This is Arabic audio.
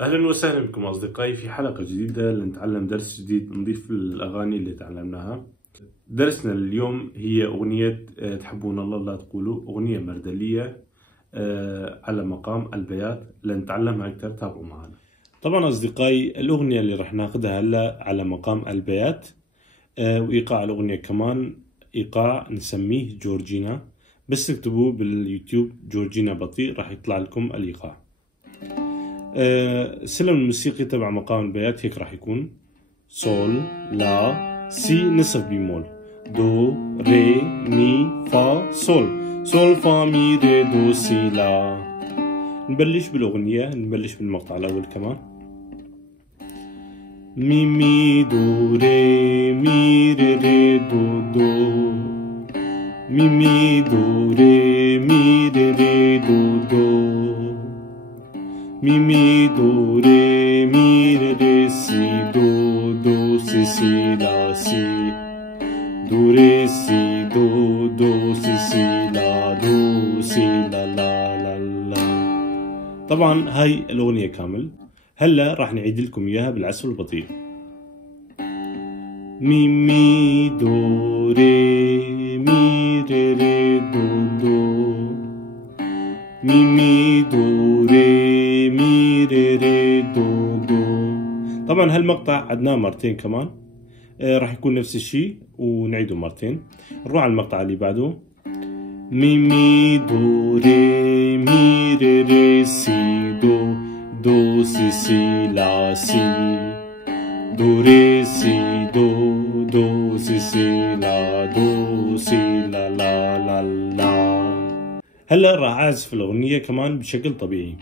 أهلا وسهلا بكم أصدقائي في حلقة جديدة لنتعلم درس جديد نضيف الأغاني اللي تعلمناها. درسنا اليوم هي أغنية تحبون الله لا تقولوا، أغنية مردلية على مقام البيات. لنتعلمها أكثر، تابعوا معنا. طبعا أصدقائي الأغنية اللي راح ناخذها هلا على مقام البيات، وإيقاع الأغنية كمان إيقاع نسميه جورجينا، بس اكتبوا باليوتيوب جورجينا بطيء راح يطلع لكم الإيقاع. السلم الموسيقي تبع مقام البيات هيك راح يكون: سول لا سي نصف بيمول، دو ري مي فا سول، سول فا مي ري دو سي لا. نبلش بالأغنية، نبلش بالمقطع الأول كمان: مي مي دو ري مي ري ري دو دو، مي مي دو ري مي ري ري دو دو، مي مي دو ري مي ري ري سي دو دو سي سي لا سي، دو ري سي دو دو سي سي لا دو سي لا لا لا لا. طبعا هاي الأغنية كامل. هلا راح نعيد لكم إياها بالعزف البطيء: مي مي دو ري مي ري ري دو دو، مي مي دو ري مي ري ري دو دو. طبعا هالمقطع عدناه مرتين كمان، راح يكون نفس الشيء ونعيده مرتين. نروح على المقطع اللي بعده: مي مي دو ري مي ري ري سي دو دو سي سي لا سي، دو ري سي دو دو سي سي لا دو سي لا لا لا لا. هلا راح اعزف الاغنية كمان بشكل طبيعي.